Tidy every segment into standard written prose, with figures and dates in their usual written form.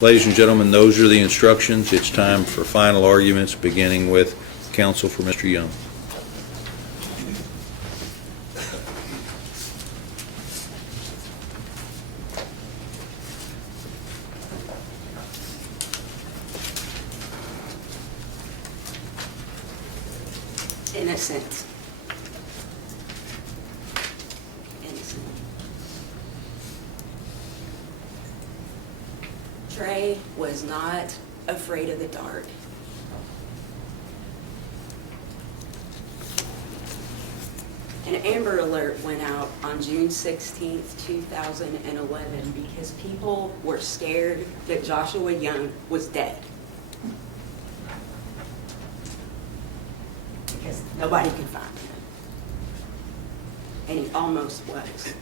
Ladies and gentlemen, those are the instructions. It's time for final arguments, beginning with counsel for Mr. Young. Innocent. Innocent. Trey was not afraid of the dark. An Amber Alert went out on June 16th, 2011 because people were scared that Joshua Young was dead. Because nobody could find him. And he almost was.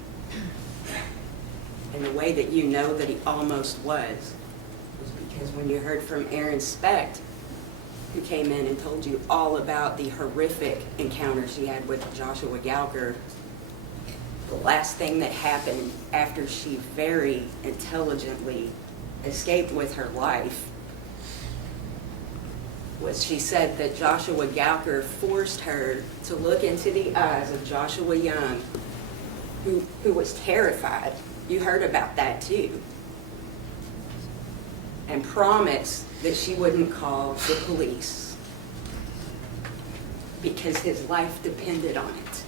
And the way that you know that he almost was because when you heard from Aaron Specht, who came in and told you all about the horrific encounter she had with Joshua Gowker, the last thing that happened after she very intelligently escaped with her life was she said that Joshua Gowker forced her to look into the eyes of Joshua Young, who was terrified. You heard about that too. And promised that she wouldn't call the police because his life depended on it.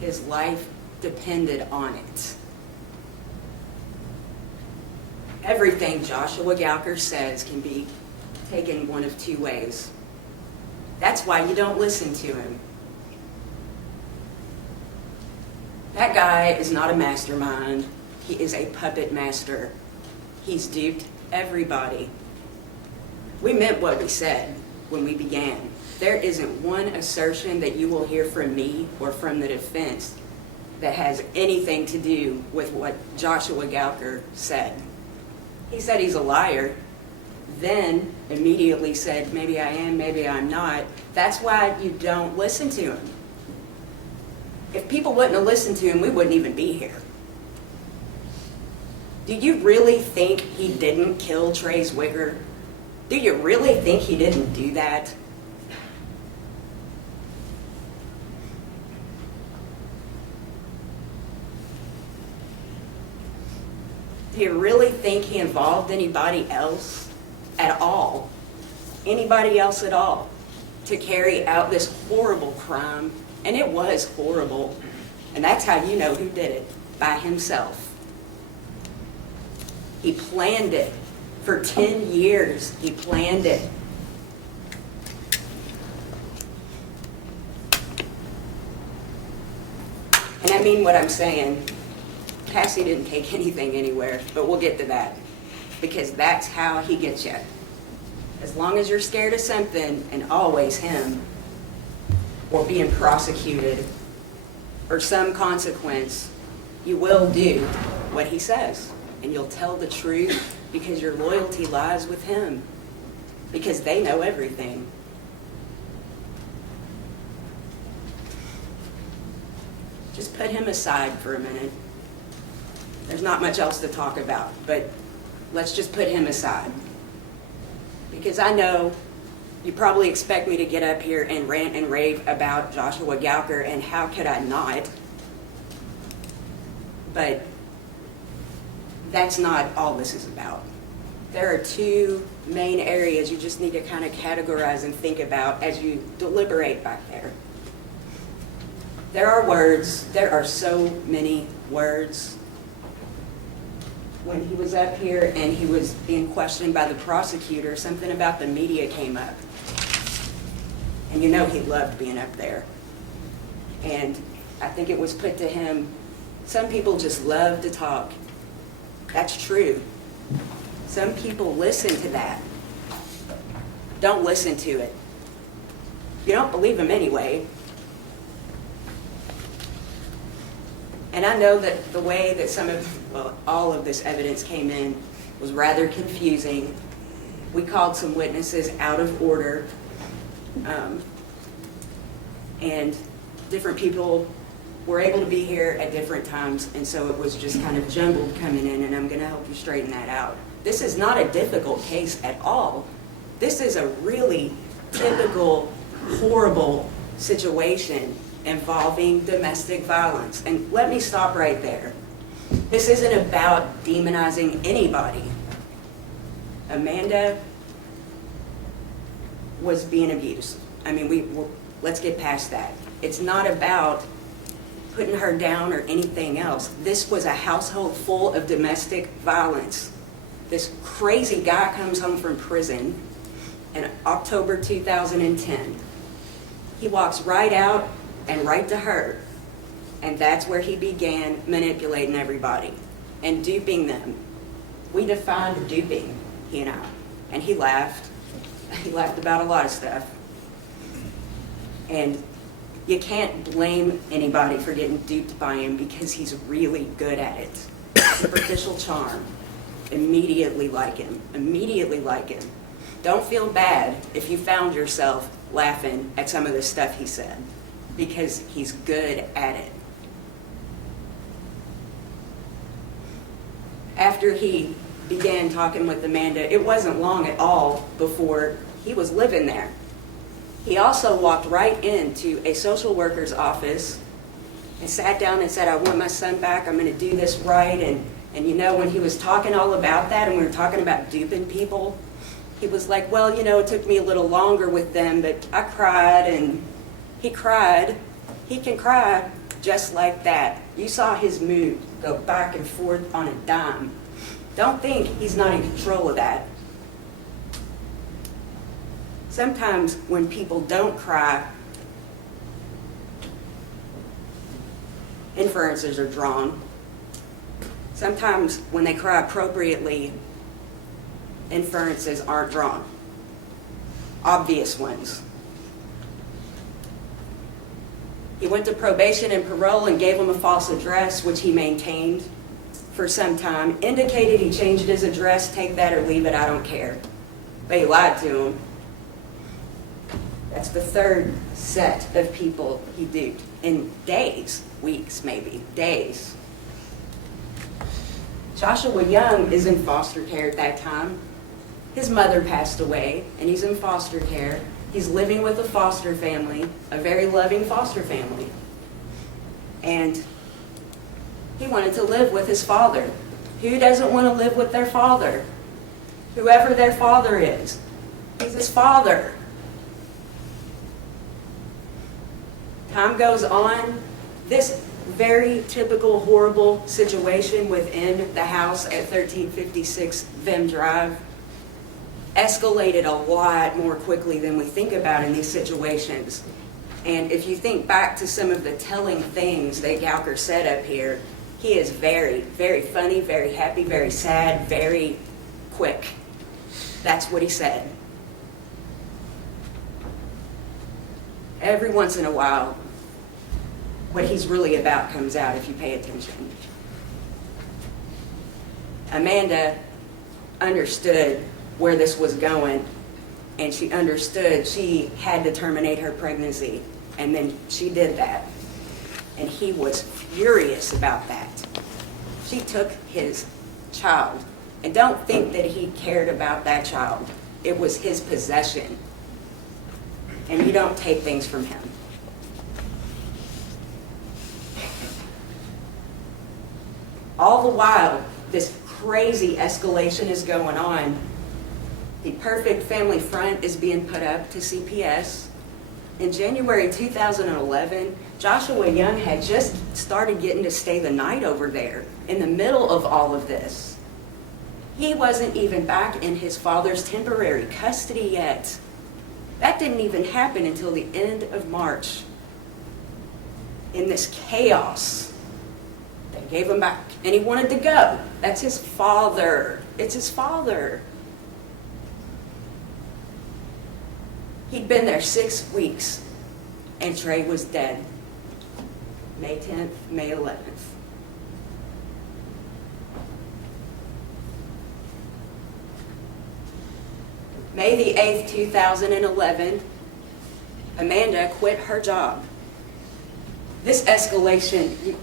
His life depended on it. Everything Joshua Gowker says can be taken one of two ways. That's why you don't listen to him. That guy is not a mastermind. He is a puppet master. He's duped everybody. We meant what we said when we began. There isn't one assertion that you will hear from me or from the defense that has anything to do with what Joshua Gowker said. He said he's a liar, then immediately said, maybe I am, maybe I'm not. That's why you don't listen to him. If people wouldn't have listened to him, we wouldn't even be here. Do you really think he didn't kill Trey Zwicker? Do you really think he didn't do that? Do you really think he involved anybody else at all? Anybody else at all to carry out this horrible crime? And it was horrible. And that's how you know who did it, by himself. He planned it. For 10 years, he planned it. And I mean what I'm saying. Cassie didn't take anything anywhere, but we'll get to that. Because that's how he gets you. As long as you're scared of something, and always him, or being prosecuted, or some consequence, you will do what he says. And you'll tell the truth because your loyalty lies with him. Because they know everything. Just put him aside for a minute. There's not much else to talk about, but let's just put him aside. Because I know you probably expect me to get up here and rant and rave about Joshua Gowker, and how could I not? But that's not all this is about. There are two main areas you just need to kind of categorize and think about as you deliberate back there. There are words, there are so many words. When he was up here and he was being questioned by the prosecutor, something about the media came up. And you know he loved being up there. And I think it was put to him, some people just love to talk. That's true. Some people listen to that. Don't listen to it. You don't believe him anyway. And I know that the way that all of this evidence came in was rather confusing. We called some witnesses out of order. And different people were able to be here at different times, and so it was just kind of jumbled coming in, and I'm going to help you straighten that out. This is not a difficult case at all. This is a really typical, horrible situation involving domestic violence. And let me stop right there. This isn't about demonizing anybody. Amanda was being abused. I mean, let's get past that. It's not about putting her down or anything else. This was a household full of domestic violence. This crazy guy comes home from prison in October 2010. He walks right out and right to her. And that's where he began manipulating everybody and duping them. We defined duping, he and I. And he laughed. He laughed about a lot of stuff. And you can't blame anybody for getting duped by him because he's really good at it. Superficial charm. Immediately like him. Immediately like him. Don't feel bad if you found yourself laughing at some of the stuff he said, because he's good at it. After he began talking with Amanda, it wasn't long at all before he was living there. He also walked right into a social worker's office and sat down and said, I want my son back, I'm going to do this right. And you know, when he was talking all about that and we were talking about duping people, he was like, well, you know, it took me a little longer with them, but I cried. And he cried. He can cry just like that. You saw his mood go back and forth on a dime. Don't think he's not in control of that. Sometimes when people don't cry, inferences are drawn. Sometimes when they cry appropriately, inferences aren't drawn. Obvious ones. He went to probation and parole and gave him a false address, which he maintained for some time. Indicated he changed his address, take that or leave it, I don't care. But he lied to him. That's the third set of people he duped in days, weeks maybe, days. Joshua Young is in foster care at that time. His mother passed away, and he's in foster care. He's living with a foster family, a very loving foster family. And he wanted to live with his father. Who doesn't want to live with their father? Whoever their father is. He's his father. Time goes on. This very typical horrible situation within the house at 1356 Vim Drive escalated a lot more quickly than we think about in these situations. And if you think back to some of the telling things that Gowker said up here, he is very, very funny, very happy, very sad, very quick. That's what he said. Every once in a while, what he's really about comes out if you pay attention. Amanda understood where this was going, and she understood she had to terminate her pregnancy, and then she did that. And he was furious about that. She took his child, and don't think that he cared about that child. It was his possession, and you don't take things from him. All the while, this crazy escalation is going on. The perfect family front is being put up to CPS. In January 2011, Joshua Young had just started getting to stay the night over there in the middle of all of this. He wasn't even back in his father's temporary custody yet. That didn't even happen until the end of March. In this chaos, they gave him back, and he wanted to go. That's his father. It's his father. He'd been there 6 weeks, and Trey was dead. May 10th, May 11th. May the 8th, 2011, Amanda quit her job. This escalation,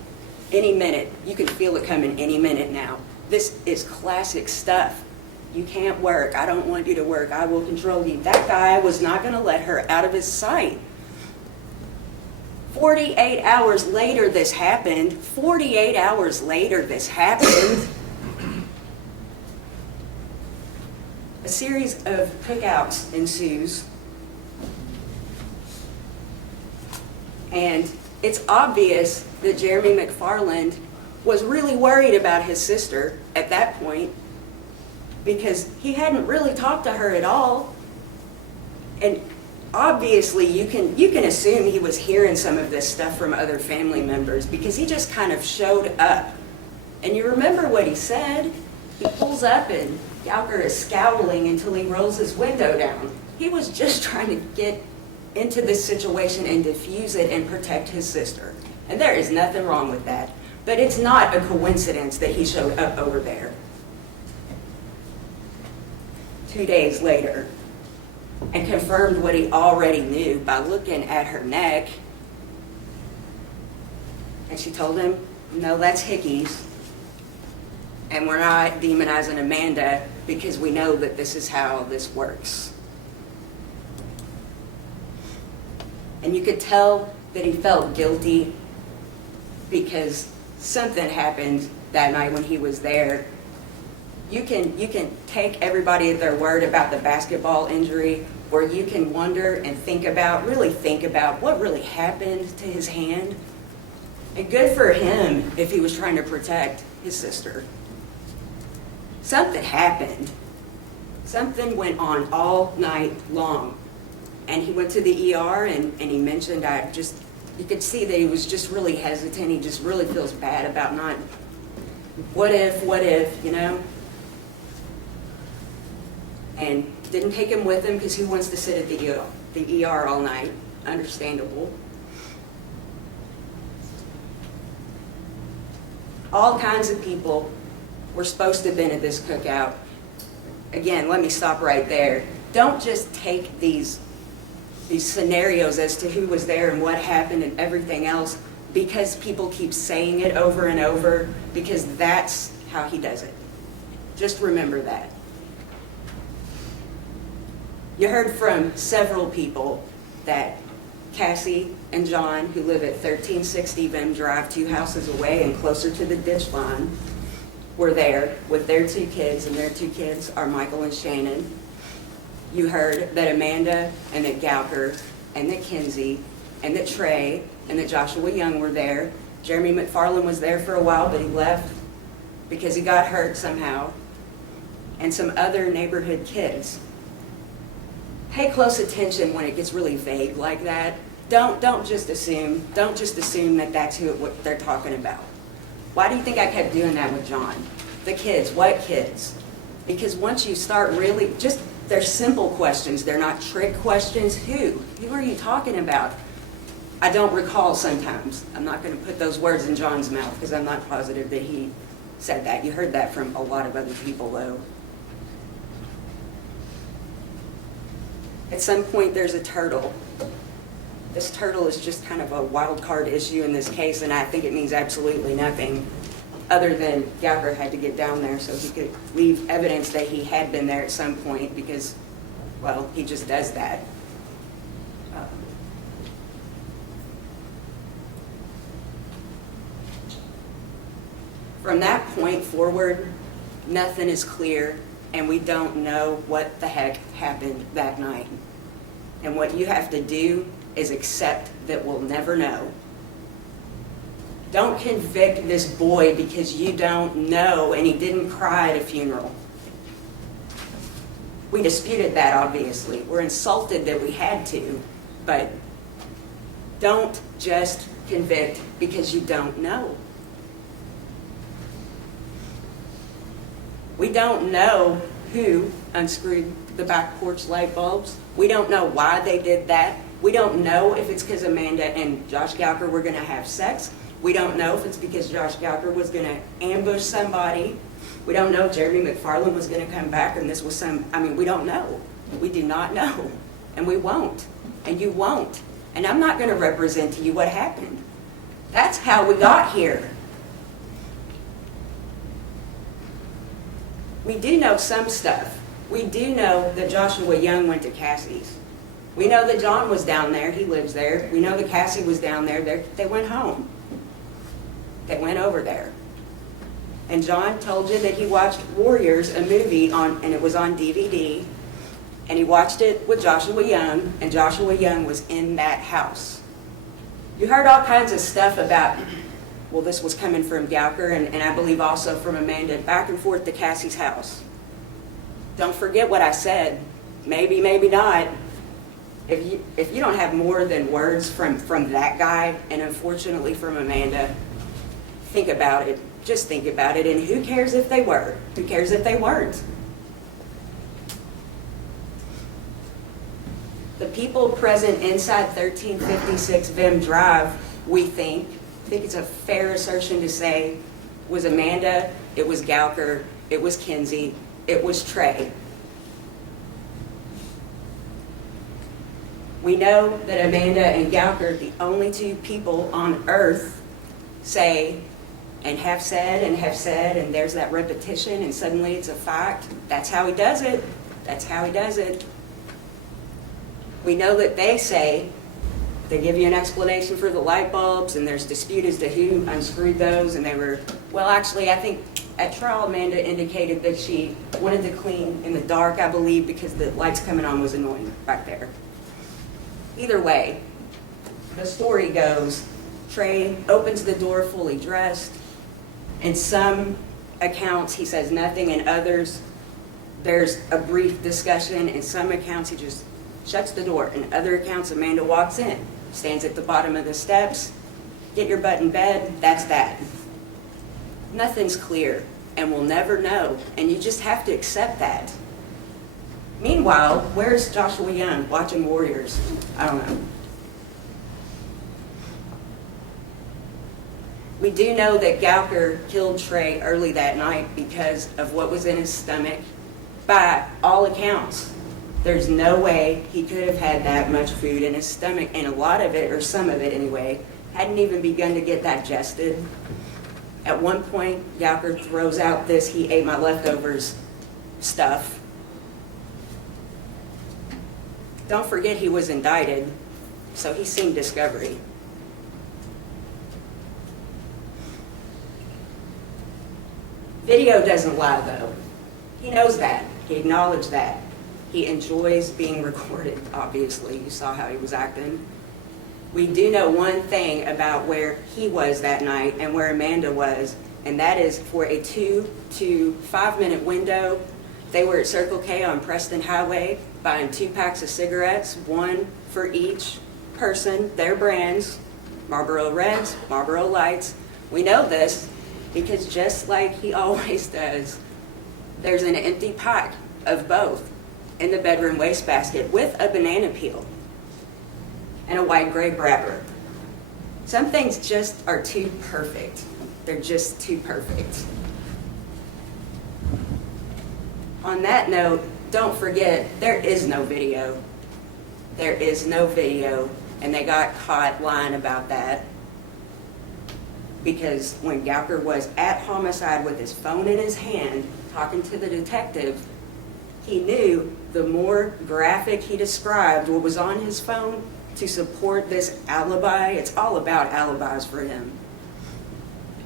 any minute, you can feel it coming any minute now. This is classic stuff. You can't work. I don't want you to work. I will control you. That guy was not going to let her out of his sight. 48 hours later, this happened. 48 hours later, this happened. A series of cookouts ensues. And it's obvious that Jeremy McFarland was really worried about his sister at that point because he hadn't really talked to her at all. And obviously you can assume he was hearing some of this stuff from other family members because he just kind of showed up. And you remember what he said? He pulls up and Gowker is scowling until he rolls his window down. He was just trying to get into this situation and diffuse it and protect his sister. And there is nothing wrong with that. But it's not a coincidence that he showed up over there 2 days later and confirmed what he already knew by looking at her neck. And she told him, no, that's Hickey's. And we're not demonizing Amanda because we know that this is how this works. And you could tell that he felt guilty because something happened that night when he was there. You can take everybody at their word about the basketball injury, or you can wonder and really think about what really happened to his hand. And good for him if he was trying to protect his sister. Something happened. Something went on all night long. And he went to the ER and he mentioned, you could see that he was just really hesitant. He just really feels bad about not, what if, you know? And didn't take him with him because who wants to sit at the ER all night? Understandable. All kinds of people were supposed to have been at this cookout. Again, let me stop right there. Don't just take these scenarios as to who was there and what happened and everything else because people keep saying it over and over, because that's how he does it. Just remember that. You heard from several people that Cassie and John, who live at 1360 Vim Drive, 2 houses away and closer to the ditch line, were there with their 2 kids, and their 2 kids are Michael and Shannon. You heard that Amanda and that Gowker and that Kinsey and that Trey and that Joshua Young were there. Jeremy McFarland was there for a while, but he left because he got hurt somehow. And some other neighborhood kids. Pay close attention when it gets really vague like that. Don't just assume that that's what they're talking about. Why do you think I kept doing that with John? The kids, what kids? Because once you start really, they're simple questions. They're not trick questions. Who are you talking about? I don't recall sometimes. I'm not going to put those words in John's mouth because I'm not positive that he said that. You heard that from a lot of other people though. At some point there's a turtle. This turtle is just kind of a wild card issue in this case, and I think it means absolutely nothing other than Gowker had to get down there so he could leave evidence that he had been there at some point because, well, he just does that. From that point forward, nothing is clear, and we don't know what the heck happened that night. And what you have to do is accept that we'll never know. Don't convict this boy because you don't know and he didn't cry at a funeral. We disputed that, obviously. We're insulted that we had to, but don't just convict because you don't know. We don't know who unscrewed the back porch light bulbs. We don't know why they did that. We don't know if it's because Amanda and Josh Gowker were going to have sex. We don't know if it's because Josh Gowker was going to ambush somebody. We don't know if Jeremy McFarland was going to come back and this was we don't know. We do not know. And we won't. And you won't. And I'm not going to represent to you what happened. That's how we got here. We do know some stuff. We do know that Joshua Young went to Cassie's. We know that John was down there. He lives there. We know that Cassie was down there. They went home. They went over there. And John told you that he watched Warriors, a movie, and it was on DVD. And he watched it with Joshua Young, and Joshua Young was in that house. You heard all kinds of stuff about, well, this was coming from Gowker, and I believe also from Amanda, back and forth to Cassie's house. Don't forget what I said. Maybe, maybe not. If you don't have more than words from that guy, and unfortunately from Amanda, think about it. Just think about it. And who cares if they were? Who cares if they weren't? The people present inside 1356 Vim Drive, we think it's a fair assertion to say, was Amanda, it was Gowker, it was Kinsey, it was Trey. We know that Amanda and Gowker, the only two people on earth, say and have said, and there's that repetition, and suddenly it's a fact. That's how he does it. That's how he does it. We know that they say, they give you an explanation for the light bulbs, and there's dispute as to who unscrewed those, and they were, well, actually, I think at trial, Amanda indicated that she wanted to clean in the dark, I believe, because the lights coming on was annoying back there. Either way, the story goes, Trey opens the door fully dressed. In some accounts, he says nothing. In others, there's a brief discussion. In some accounts, he just shuts the door. In other accounts, Amanda walks in, stands at the bottom of the steps, get your butt in bed, that's that. Nothing's clear, and we'll never know, and you just have to accept that. Meanwhile, where's Joshua Young watching Warriors? I don't know. We do know that Gowker killed Trey early that night because of what was in his stomach. By all accounts, there's no way he could have had that much food in his stomach, and a lot of it, or some of it anyway, hadn't even begun to get digested. At one point, Gowker throws out this, "he ate my leftovers" stuff. Don't forget he was indicted, so he's seen discovery. Video doesn't lie, though. He knows that. He acknowledged that. He enjoys being recorded, obviously. You saw how he was acting. We do know one thing about where he was that night and where Amanda was, and that is for a 2 to 5 minute window, they were at Circle K on Preston Highway buying 2 packs of cigarettes, one for each person, their brands, Marlboro Reds, Marlboro Lights. We know this because just like he always does, there's an empty pack of both in the bedroom wastebasket with a banana peel and a white grape wrapper. Some things just are too perfect. They're just too perfect. On that note, don't forget, there is no video. There is no video, and they got caught lying about that. Because when Gowker was at homicide with his phone in his hand, talking to the detective, he knew the more graphic he described what was on his phone to support this alibi. It's all about alibis for him.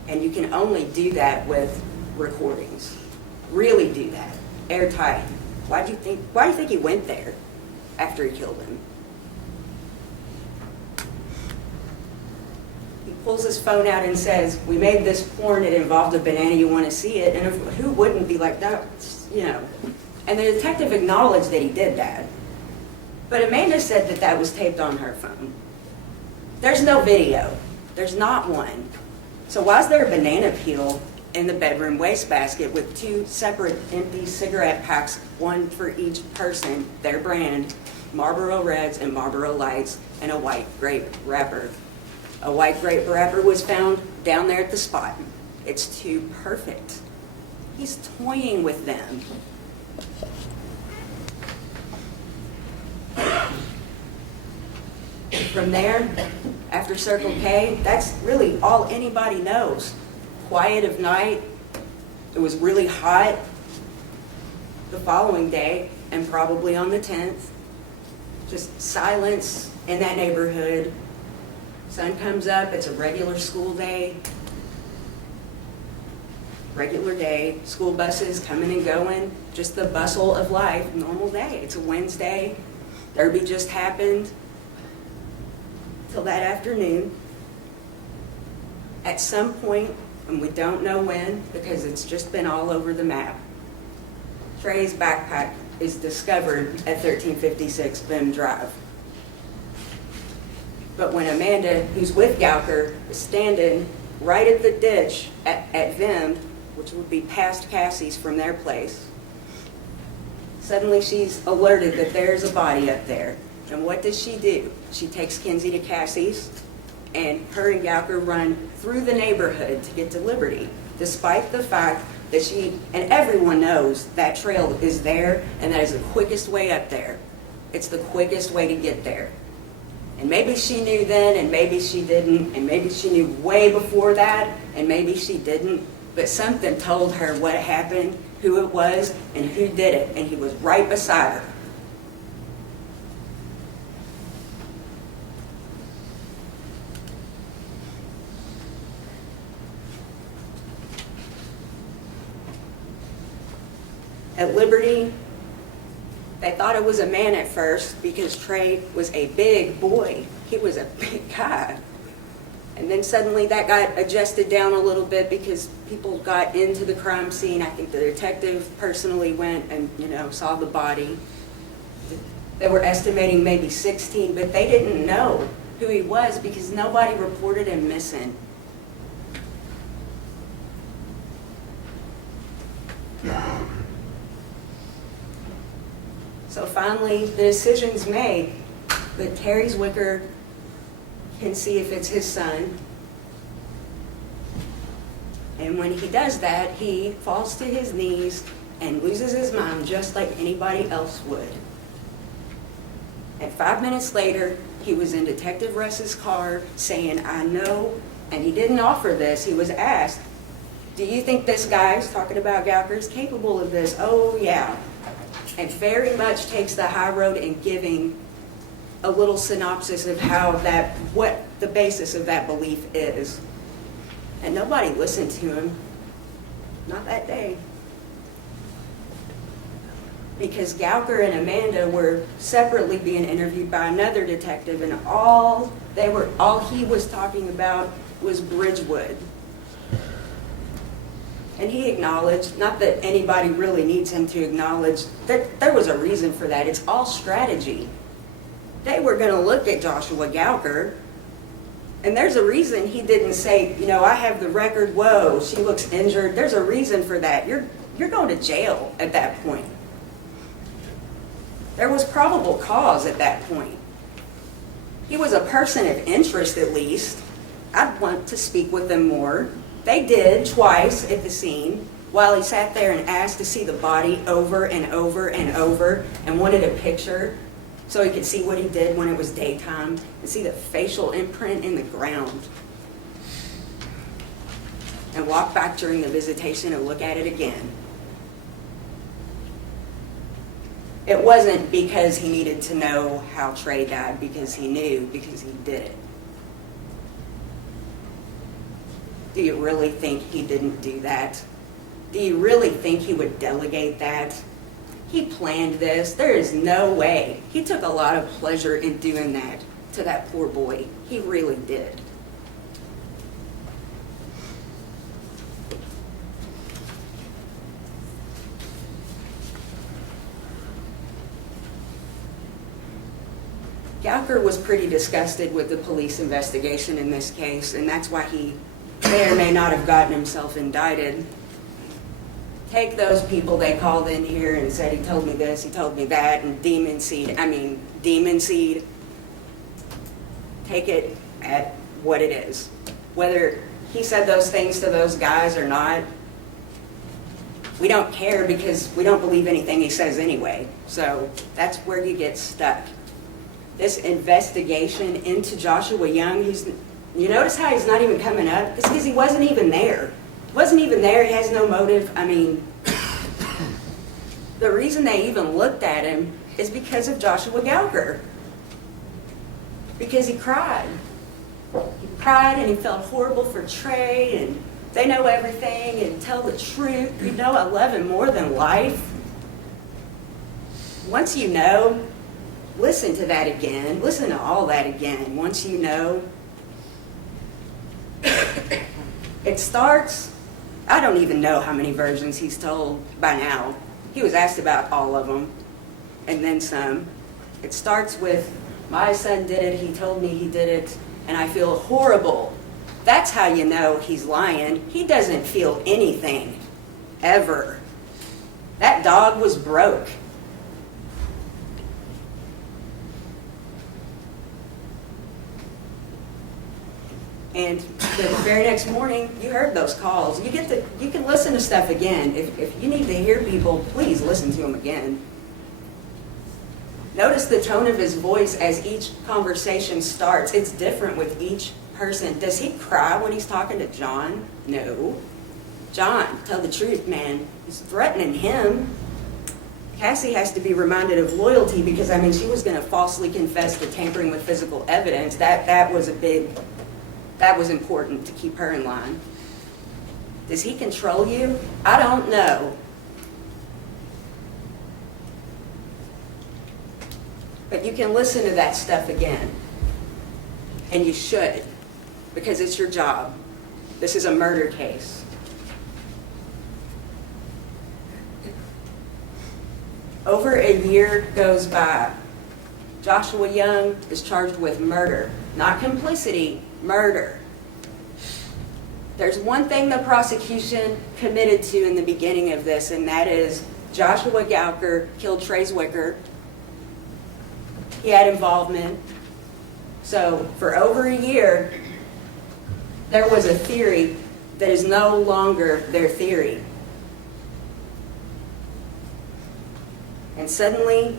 And you can only do that with recordings. Really do that. Airtight. Why do you think he went there after he killed him? He pulls his phone out and says, "We made this porn, it involved a banana, you want to see it?" And who wouldn't be like that, you know? And the detective acknowledged that he did that. But Amanda said that that was taped on her phone. There's no video. There's not one. So why is there a banana peel in the bedroom wastebasket with 2 separate empty cigarette packs, one for each person, their brand, Marlboro Reds and Marlboro Lights, and a white grape wrapper? A white grape wrapper was found down there at the spot. It's too perfect. He's toying with them. From there, after after Circle K, that's really all anybody knows. Quiet of night, it was really hot the following day, and probably on the 10th. Just silence in that neighborhood. Sun comes up, it's a regular school day. Regular day, school buses coming and going, just the bustle of life, normal day. It's a Wednesday, Derby just happened. Till that afternoon, at some point, and we don't know when because it's just been all over the map, Trey's backpack is discovered at 1356 Vim Drive. But when Amanda, who's with Gowker, is standing right at the ditch at Vim, which would be past Cassie's from their place, suddenly she's alerted that there's a body up there. And what does she do? She takes Kinsey to Cassie's, and her and Gowker run through the neighborhood to get to Liberty, despite the fact that and everyone knows that trail is there, and that is the quickest way up there. It's the quickest way to get there. And maybe she knew then, and maybe she didn't, and maybe she knew way before that, and maybe she didn't, but something told her what happened, who it was, and who did it, and he was right beside her. At Liberty, they thought it was a man at first because Trey was a big boy. He was a big guy. And then suddenly that got adjusted down a little bit because people got into the crime scene. I think the detective personally went and, saw the body. They were estimating maybe 16, but they didn't know who he was because nobody reported him missing. So finally, the decision's made that Terry Zwicker can see if it's his son. And when he does that, he falls to his knees and loses his mind just like anybody else would. And 5 minutes later, he was in Detective Russ's car saying, "I know," and he didn't offer this. He was asked, "Do you think this guy's talking about Gowker is capable of this?" "Oh, yeah." And very much takes the high road in giving a little synopsis of what the basis of that belief is. And nobody listened to him. Not that day. Because Gowker and Amanda were separately being interviewed by another detective, and all he was talking about was Bridgewood. And he acknowledged, not that anybody really needs him to acknowledge, that there was a reason for that. It's all strategy. They were going to look at Joshua Gowker, and there's a reason he didn't say, "I have the record, whoa, she looks injured." There's a reason for that. You're going to jail at that point. There was probable cause at that point. He was a person of interest, at least. I'd want to speak with them more. They did twice at the scene while he sat there and asked to see the body over and over and over and wanted a picture so he could see what he did when it was daytime and see the facial imprint in the ground. And walk back during the visitation and look at it again. It wasn't because he needed to know how Trey died, because he knew, because he did it. Do you really think he didn't do that? Do you really think he would delegate that? He planned this. There is no way. He took a lot of pleasure in doing that to that poor boy. He really did. Gowker was pretty disgusted with the police investigation in this case, and that's why he may or may not have gotten himself indicted. Take those people they called in here and said, "He told me this, he told me that," and demon seed. Take it at what it is. Whether he said those things to those guys or not, we don't care because we don't believe anything he says anyway. So that's where you get stuck. this investigation into Joshua Young. You notice how he's not even coming up? It's because he wasn't even there. Wasn't even there, he has no motive. I mean, the reason they even looked at him is because of Joshua Gowker. Because he cried. He cried and he felt horrible for Trey, and they know everything and tell the truth. You know, I love him more than life. Once you know, listen to that again. Listen to all that again. Once you know, it starts, I don't even know how many versions he's told by now. He was asked about all of them, and then some. It starts with, my son did it, he told me he did it, and I feel horrible. That's how you know he's lying. He doesn't feel anything, ever. That dog was broke. And the very next morning, you heard those calls. You can listen to stuff again. If you need to hear people, please listen to them again. Notice the tone of his voice as each conversation starts. It's different with each person. Does he cry when he's talking to John? No. John, tell the truth, man. He's threatening him. Cassie has to be reminded of loyalty because, I mean, she was going to falsely confess to tampering with physical evidence. That was important to keep her in line. Does he control you? I don't know. But you can listen to that stuff again. And you should, because it's your job. This is a murder case. Over a year goes by. Joshua Young is charged with murder, not complicity, murder. There's one thing the prosecution committed to in the beginning of this, and that is Joshua Gowker killed Trey Zwicker. He had involvement. So for over a year, there was a theory that is no longer their theory. And suddenly,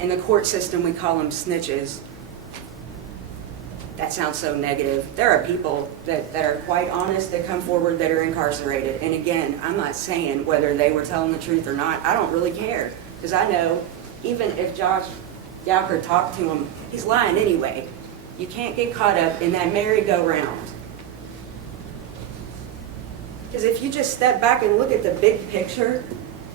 in the court system, we call them snitches. That sounds so negative. There are people that are quite honest that come forward that are incarcerated. And again, I'm not saying whether they were telling the truth or not. I don't really care. Because I know even if Josh Gowker talked to him, he's lying anyway. You can't get caught up in that merry-go-round. Because if you just step back and look at the big picture,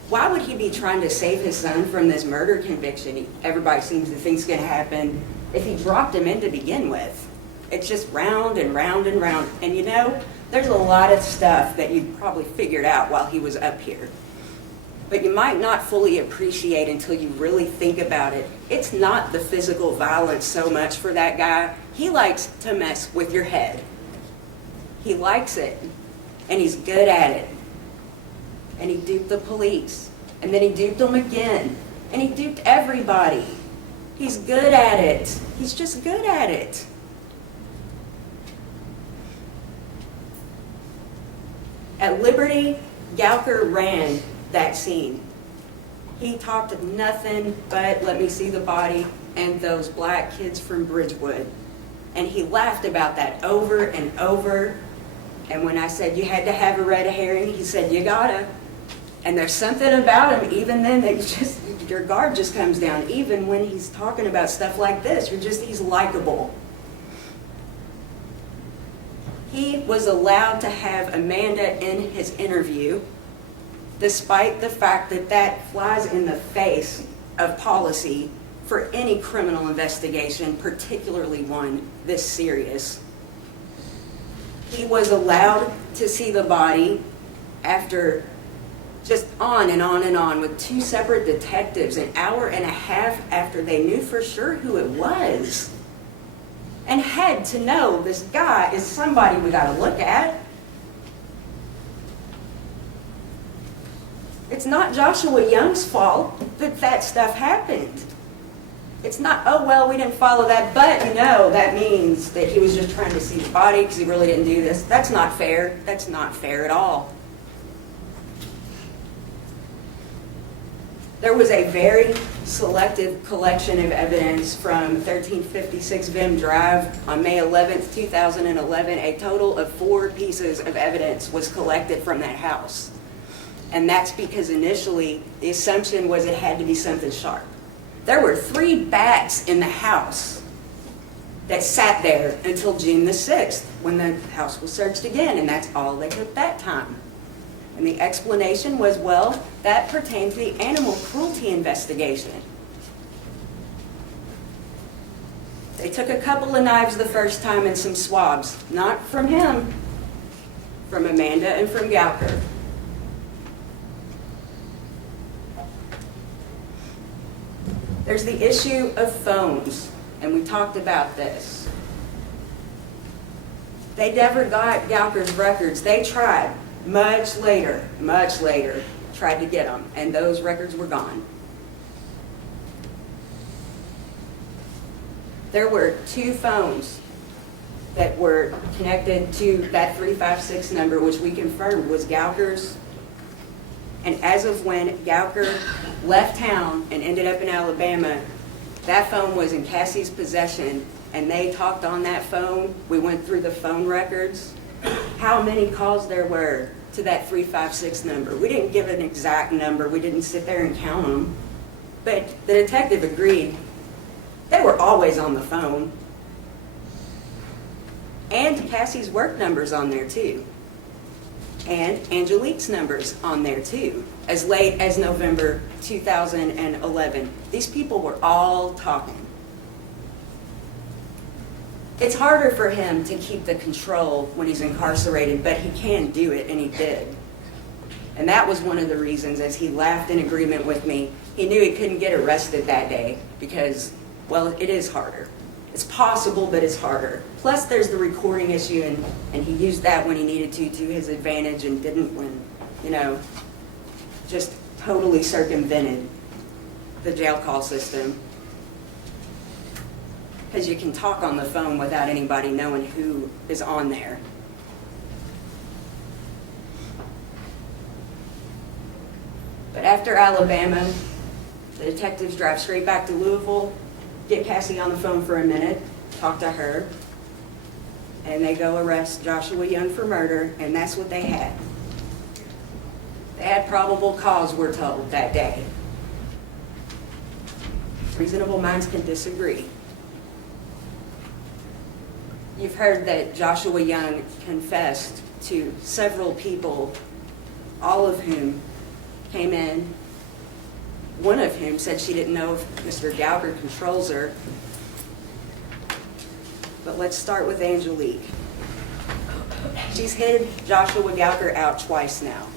why would he be trying to save his son from this murder conviction everybody seems to think is going to happen if he dropped him in to begin with? It's just round and round and round. And you know, there's a lot of stuff that you probably figured out while he was up here. But you might not fully appreciate until you really think about it. It's not the physical violence so much for that guy. He likes to mess with your head. He likes it, and he's good at it. And he duped the police, and then he duped them again, and he duped everybody. He's good at it. He's just good at it. At Liberty, Gowker ran that scene. He talked nothing but, let me see the body, and those black kids from Bridgewood. And he laughed about that over and over. And when I said you had to have a red herring, he said, you gotta. And there's something about him, even then, that your guard just comes down. Even when he's talking about stuff like this, he's likable. He was allowed to have Amanda in his interview, despite the fact that that flies in the face of policy for any criminal investigation, particularly one this serious. He was allowed to see the body after just on and on and on with two separate detectives, an hour and a half after they knew for sure who it was. And had to know this guy is somebody we gotta look at. It's not Joshua Young's fault that that stuff happened. It's not, oh, well, we didn't follow that, but, you know, that means that he was just trying to see the body because he really didn't do this. That's not fair. That's not fair at all. There was a very selective collection of evidence from 1356 Vim Drive on May 11th, 2011. A total of 4 pieces of evidence was collected from that house. And that's because initially the assumption was it had to be something sharp. There were 3 bats in the house that sat there until June the 6th when the house was searched again, and that's all they took that time. And the explanation was, well, that pertained to the animal cruelty investigation. They took a couple of knives the first time and some swabs, not from him, from Amanda and from Gowker. There's the issue of phones, and we talked about this. They never got Gowker's records. They tried. Much later, tried to get them, and those records were gone. There were 2 phones that were connected to that 356 number, which we confirmed was Gowker's. And as of when Gowker left town and ended up in Alabama, that phone was in Cassie's possession, and they talked on that phone. We went through the phone records, how many calls there were to that 356 number. We didn't give an exact number. We didn't sit there and count them. But the detective agreed they were always on the phone. And Cassie's work number's on there too. And Angelique's number's on there too, as late as November 2011. These people were all talking. It's harder for him to keep the control when he's incarcerated, but he can do it, and he did. And that was one of the reasons, as he laughed in agreement with me, he knew he couldn't get arrested that day because, well, it is harder. It's possible, but it's harder. Plus, there's the recording issue, and he used that when he needed to his advantage and didn't when, just totally circumvented the jail call system. Because you can talk on the phone without anybody knowing who is on there. But after Alabama, the detectives drive straight back to Louisville, get Cassie on the phone for a minute, talk to her, and they go arrest Joshua Young for murder, and that's what they had. They had probable cause, we're told, that day. Reasonable minds can disagree. You've heard that Joshua Young confessed to several people, all of whom came in. One of whom said she didn't know if Mr. Gowker controls her. But let's start with Angelique. She's hid Joshua Gowker out twice now.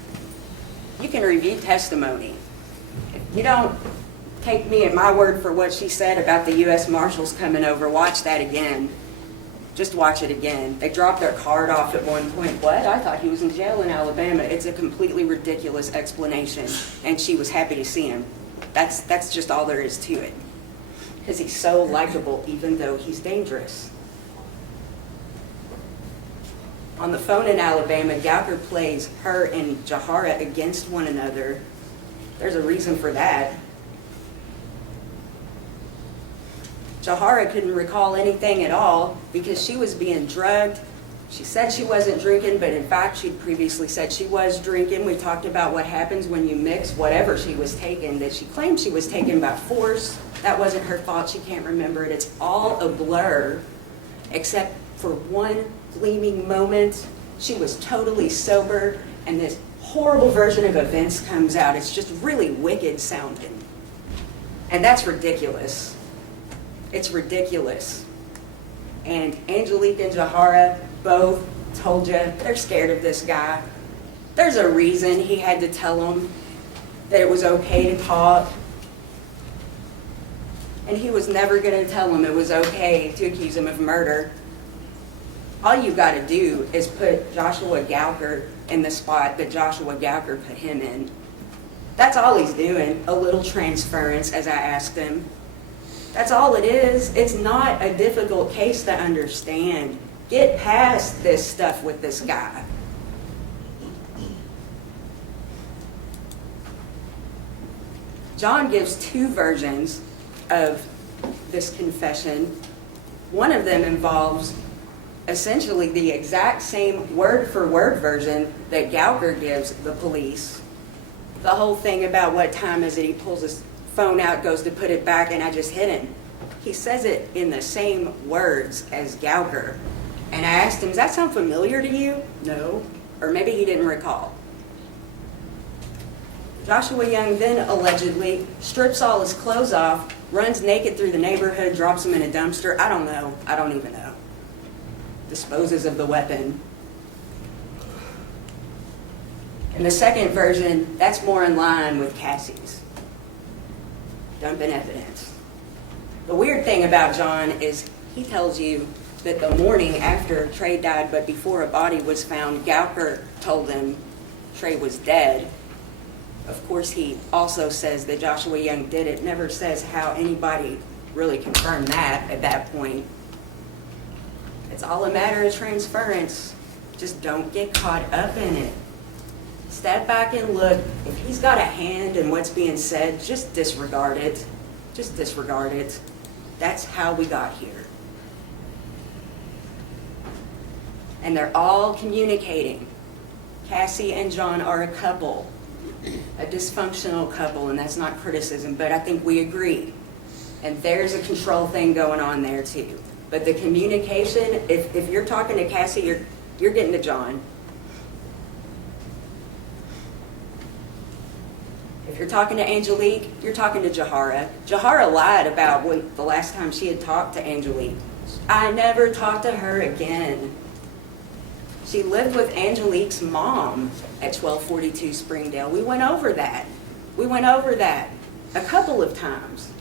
You can review testimony. If you don't take me at my word for what she said about the U.S. Marshals coming over, watch that again. Just watch it again. They dropped their card off at one point. What? I thought he was in jail in Alabama. It's a completely ridiculous explanation, and she was happy to see him. That's just all there is to it. Because he's so likable, even though he's dangerous. On the phone in Alabama, Gowker plays her and Jahara against one another. There's a reason for that. Jahara couldn't recall anything at all because she was being drugged. She said she wasn't drinking, but in fact, she'd previously said she was drinking. We talked about what happens when you mix whatever she was taking, that she claimed she was taken by force. That wasn't her fault. She can't remember it. It's all a blur, except for one gleaming moment. She was totally sober, and this horrible version of events comes out. It's just really wicked sounding. And that's ridiculous. It's ridiculous. And Angelique and Jahara both told you they're scared of this guy. There's a reason he had to tell them that it was okay to talk. And he was never going to tell them it was okay to accuse him of murder. All you got to do is put Joshua Gowker in the spot that Joshua Gowker put him in. That's all he's doing, a little transference, as I asked him. That's all it is. It's not a difficult case to understand. Get past this stuff with this guy. John gives two versions of this confession. One of them involves essentially the exact same word-for-word version that Gauker gives the police. The whole thing about what time is it, he pulls his phone out, goes to put it back, and I just hit him. He says it in the same words as Gauker. And I asked him, does that sound familiar to you? No. Or maybe he didn't recall. Joshua Young then allegedly strips all his clothes off, runs naked through the neighborhood, drops them in a dumpster. I don't know. I don't even know. Disposes of the weapon. And the second version, that's more in line with Cassie's. Dumping evidence. The weird thing about John is he tells you that the morning after Trey died, but before a body was found, Gauker told him Trey was dead. Of course, he also says that Joshua Young did it. Never says how anybody really confirmed that at that point. It's all a matter of transference. Just don't get caught up in it. Step back and look. If he's got a hand in what's being said, just disregard it. Just disregard it. That's how we got here. And they're all communicating. Cassie and John are a couple, a dysfunctional couple, and that's not criticism, but I think we agree. And there's a control thing going on there too. But the communication, if you're talking to Cassie, you're getting to John. If you're talking to Angelique, you're talking to Jahara. Jahara lied about when the last time she had talked to Angelique. I never talked to her again. She lived with Angelique's mom at 1242 Springdale. We went over that. We went over that a couple of times.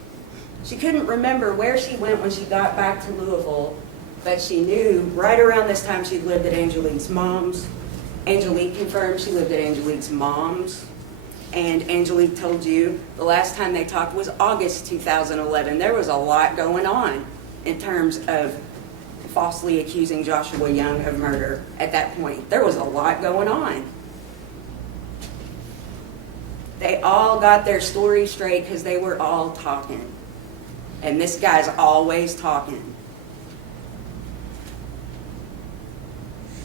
She couldn't remember where she went when she got back to Louisville, but she knew right around this time she lived at Angelique's mom's. Angelique confirmed she lived at Angelique's mom's. And Angelique told you the last time they talked was August 2011. There was a lot going on in terms of falsely accusing Joshua Young of murder at that point. There was a lot going on. They all got their story straight because they were all talking. And this guy's always talking.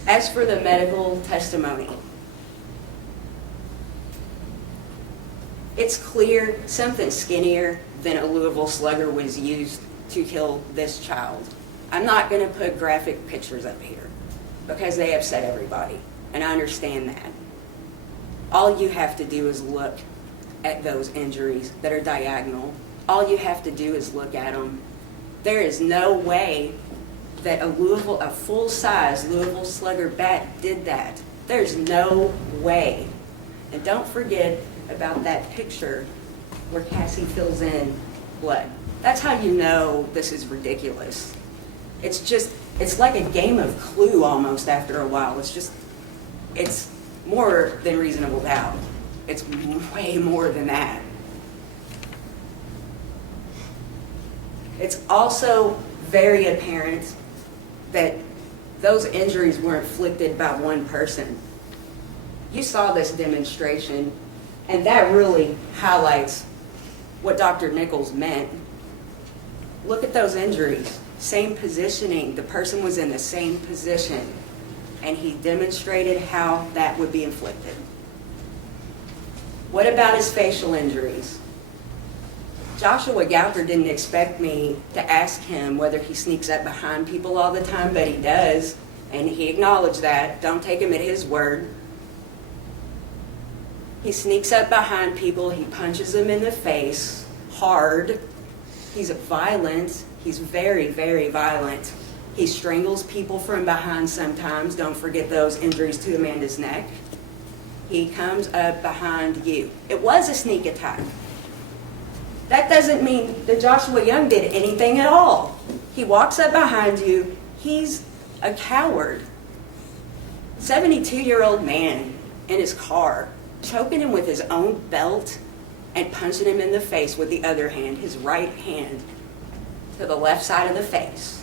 As for the medical testimony, it's clear something skinnier than a Louisville Slugger was used to kill this child. I'm not going to put graphic pictures up here because they upset everybody, and I understand that. All you have to do is look at those injuries that are diagonal. All you have to do is look at them. There is no way that a full-size Louisville Slugger bat did that. There's no way. And don't forget about that picture where Cassie fills in blood. That's how you know this is ridiculous. It's like a game of Clue almost after a while. It's more than reasonable doubt. It's way more than that. It's also very apparent that those injuries were inflicted by one person. You saw this demonstration, and that really highlights what Dr. Nichols meant. Look at those injuries. Same positioning. The person was in the same position, and he demonstrated how that would be inflicted. What about his facial injuries? Joshua Gauker didn't expect me to ask him whether he sneaks up behind people all the time, but he does, and he acknowledged that. Don't take him at his word. He sneaks up behind people, he punches them in the face, hard. He's violent. He's very, very violent. He strangles people from behind sometimes. Don't forget those injuries to Amanda's neck. He comes up behind you. It was a sneak attack. That doesn't mean that Joshua Young did anything at all. He walks up behind you. He's a coward. 72-year-old man in his car, choking him with his own belt and punching him in the face with the other hand, his right hand, to the left side of the face.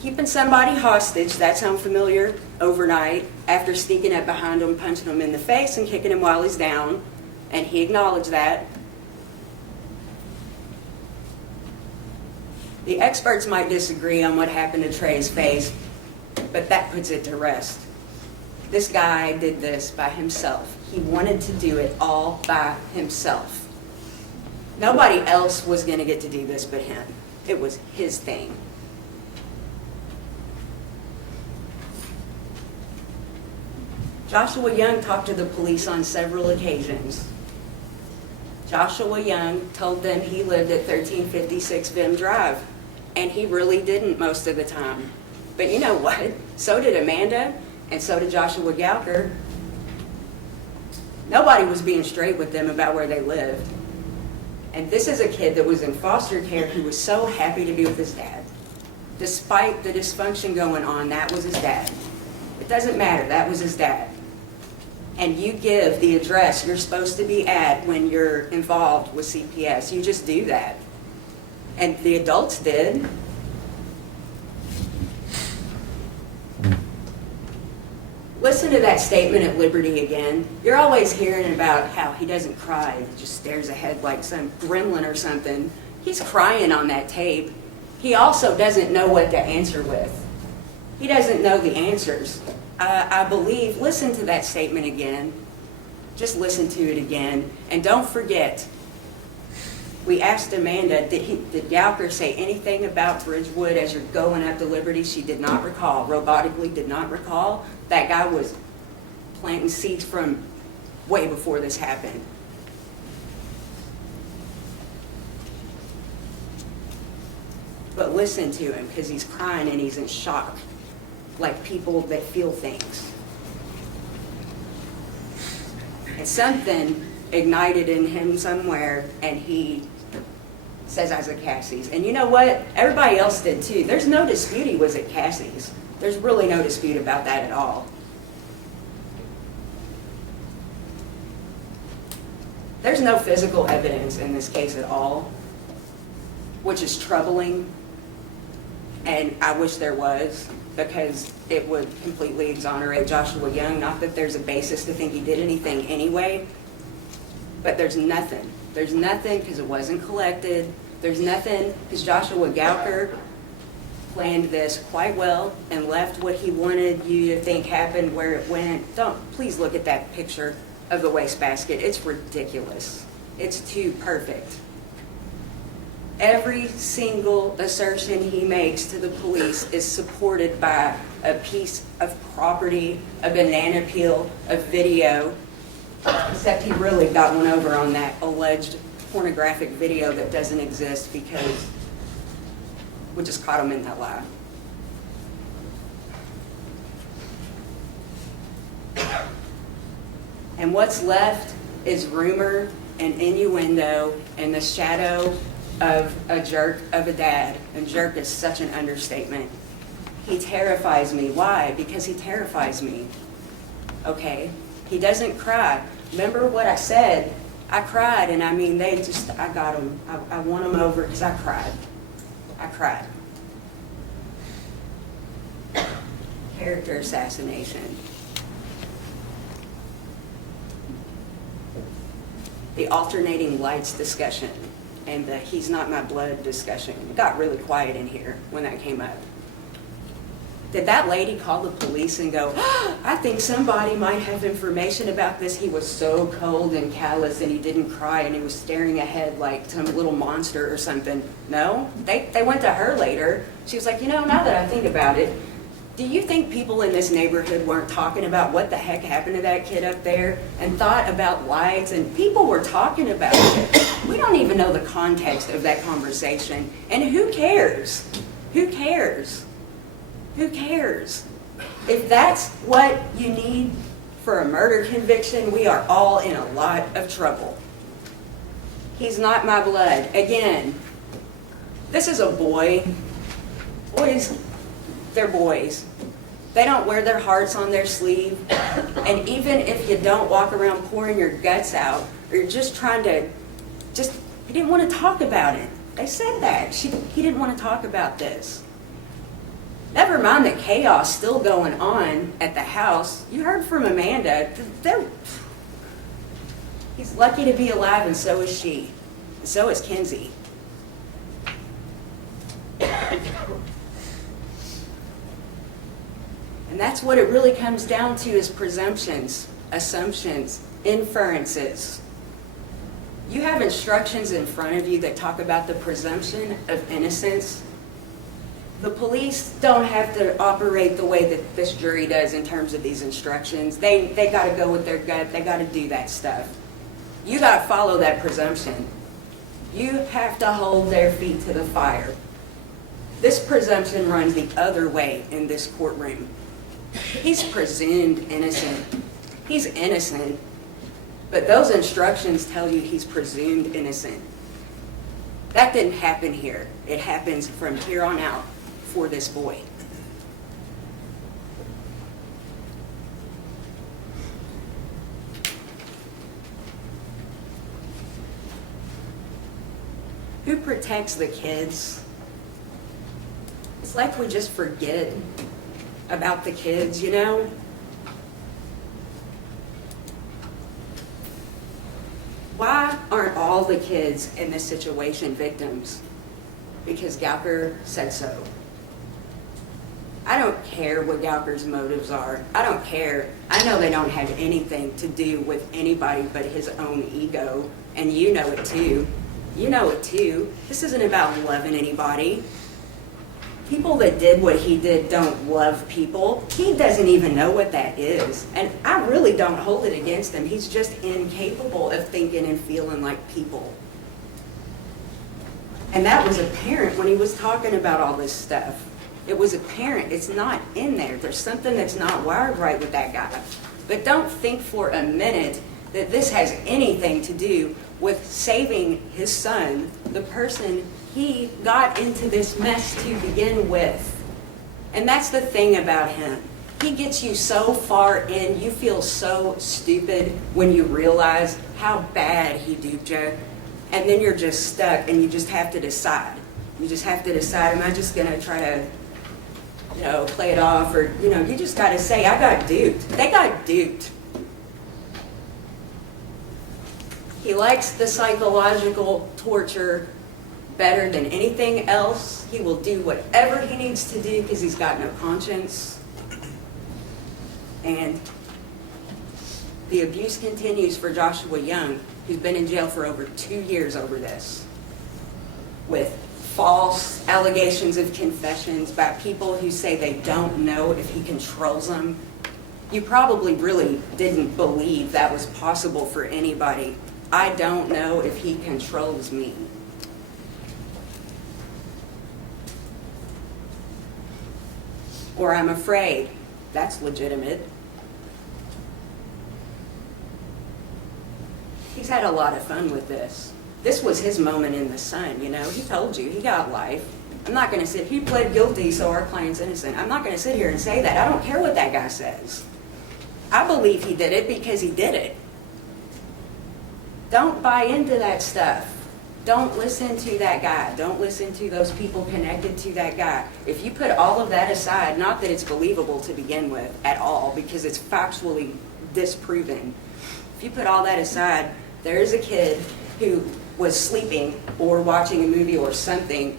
Keeping somebody hostage, that sound familiar, overnight, after sneaking up behind him, punching him in the face and kicking him while he's down, and he acknowledged that. The experts might disagree on what happened to Trey's face, but that puts it to rest. This guy did this by himself. He wanted to do it all by himself. Nobody else was going to get to do this but him. It was his thing. Joshua Young talked to the police on several occasions. Joshua Young told them he lived at 1356 Vim Drive, and he really didn't most of the time. But you know what? So did Amanda, and so did Joshua Gowker. Nobody was being straight with them about where they lived. And this is a kid that was in foster care who was so happy to be with his dad. Despite the dysfunction going on, that was his dad. It doesn't matter, that was his dad. And you give the address you're supposed to be at when you're involved with CPS. You just do that. And the adults did. Listen to that statement at Liberty again. You're always hearing about how he doesn't cry, he just stares ahead like some gremlin or something. He's crying on that tape. He also doesn't know what to answer with. He doesn't know the answers. I believe, listen to that statement again. Just listen to it again. And don't forget, we asked Amanda, did Gowker say anything about Bridgewood as you're going up to Liberty? She did not recall, robotically did not recall. That guy was planting seeds from way before this happened. But listen to him, because he's crying and he's in shock, like people that feel things. And something ignited in him somewhere, and he says, I was at Cassie's. And you know what? Everybody else did too. There's no dispute he was at Cassie's. There's really no dispute about that at all. There's no physical evidence in this case at all, which is troubling. And I wish there was, because it would completely exonerate Joshua Young. Not that there's a basis to think he did anything anyway, but there's nothing. There's nothing because it wasn't collected. There's nothing because Joshua Gowker planned this quite well and left what he wanted you to think happened where it went. Please look at that picture of the wastebasket. It's ridiculous. It's too perfect. Every single assertion he makes to the police is supported by a piece of property, a banana peel, a video, except he really got one over on that alleged pornographic video that doesn't exist because we just caught him in that lie. And what's left is rumor and innuendo and the shadow of a jerk of a dad. And jerk is such an understatement. He terrifies me. Why? Because he terrifies me. Okay? He doesn't cry. Remember what I said? I cried, and I mean, I got him. I won him over because I cried. I cried. Character assassination. The alternating lights discussion and the he's not my blood discussion. It got really quiet in here when that came up. Did that lady call the police and go, I think somebody might have information about this? He was so cold and callous and he didn't cry and he was staring ahead like some little monster or something. No, they went to her later. She was like, now that I think about it, do you think people in this neighborhood weren't talking about what the heck happened to that kid up there and thought about lights? And people were talking about it. We don't even know the context of that conversation. And who cares? Who cares? Who cares? If that's what you need for a murder conviction, we are all in a lot of trouble. He's not my blood. Again, this is a boy. Boys, they're boys. They don't wear their hearts on their sleeve. And even if you don't walk around pouring your guts out, or you're just trying to, he didn't want to talk about it. They said that. He didn't want to talk about this. Never mind the chaos still going on at the house. You heard from Amanda. He's lucky to be alive, and so is she. And so is Kenzie. And that's what it really comes down to, is presumptions, assumptions, inferences. You have instructions in front of you that talk about the presumption of innocence. The police don't have to operate the way that this jury does in terms of these instructions. They got to go with their gut. They got to do that stuff. You got to follow that presumption. You have to hold their feet to the fire. This presumption runs the other way in this courtroom. He's presumed innocent. He's innocent. But those instructions tell you he's presumed innocent. That didn't happen here. It happens from here on out for this boy. Who protects the kids? It's like we just forget about the kids, you know? Why aren't all the kids in this situation victims? Because Gowker said so. I don't care what Gowker's motives are. I don't care. I know they don't have anything to do with anybody but his own ego, and you know it too. You know it too. This isn't about loving anybody. People that did what he did don't love people. He doesn't even know what that is. And I really don't hold it against him. He's just incapable of thinking and feeling like people. And that was apparent when he was talking about all this stuff. It was apparent. It's not in there. There's something that's not wired right with that guy. But don't think for a minute that this has anything to do with saving his son, the person he got into this mess to begin with. And that's the thing about him. He gets you so far in, you feel so stupid when you realize how bad he duped you. And then you're just stuck and you just have to decide. You just have to decide, am I just going to try to, play it off? Or, you just got to say, I got duped. They got duped. He likes the psychological torture better than anything else. He will do whatever he needs to do because he's got no conscience. And the abuse continues for Joshua Young, who's been in jail for over 2 years over this, with false allegations of confessions about people who say they don't know if he controls them. You probably really didn't believe that was possible for anybody. I don't know if he controls me. Or I'm afraid. That's legitimate. He's had a lot of fun with this. This was his moment in the sun, He told you, he got life. I'm not going to sit, he pled guilty, so our client's innocent. I'm not going to sit here and say that. I don't care what that guy says. I believe he did it because he did it. Don't buy into that stuff. Don't listen to that guy. Don't listen to those people connected to that guy. If you put all of that aside, not that it's believable to begin with at all, because it's factually disproven. If you put all that aside, there is a kid who was sleeping or watching a movie or something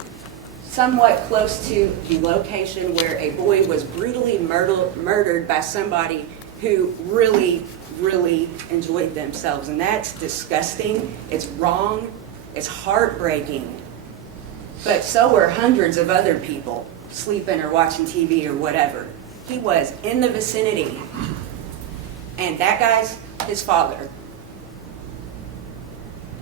somewhat close to the location where a boy was brutally murdered by somebody who really enjoyed themselves. And that's disgusting. It's wrong. It's heartbreaking. But so were hundreds of other people sleeping or watching TV or whatever. He was in the vicinity. And that guy's his father.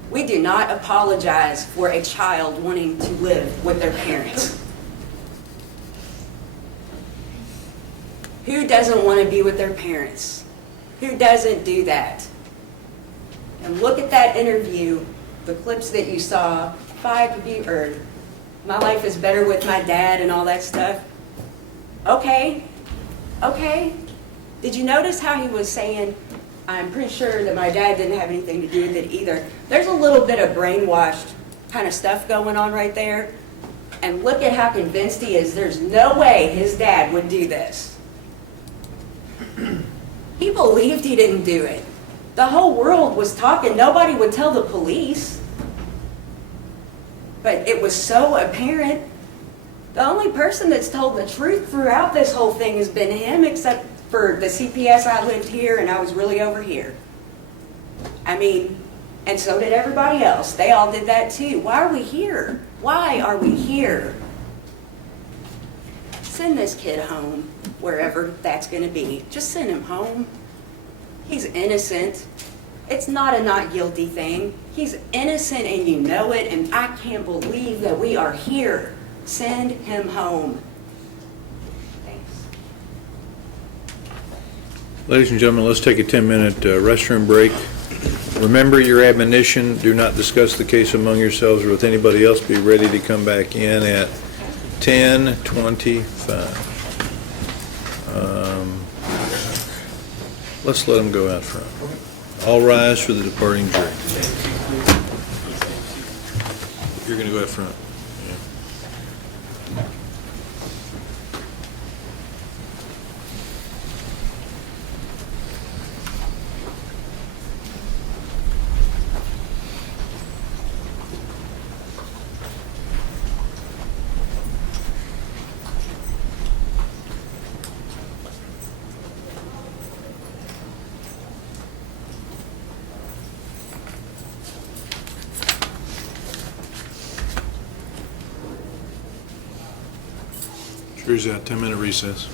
We do not apologize for a child wanting to live with their parents. Who doesn't want to be with their parents? Who doesn't do that? And look at that interview, the clips that you saw, my life is better with my dad and all that stuff. Okay. Did you notice how he was saying, I'm pretty sure that my dad didn't have anything to do with it either? There's a little bit of brainwashed kind of stuff going on right there. And look at how convinced he is. There's no way his dad would do this. He believed he didn't do it. The whole world was talking. Nobody would tell the police. But it was so apparent. The only person that's told the truth throughout this whole thing has been him, except for the CPS. I lived here and I was really over here. I mean, and so did everybody else. They all did that too. Why are we here? Why are we here? Send this kid home, wherever that's going to be. Just send him home. He's innocent. It's not a not guilty thing. He's innocent and you know it, and I can't believe that we are here. Send him home. Thanks. Ladies and gentlemen, let's take a 10-minute restroom break. Remember your admonition, do not discuss the case among yourselves or with anybody else. Be ready to come back in at 10:25. Let's let them go out front. All rise for the departing jury. You're going to go out front. Jury's out. 10-minute recess.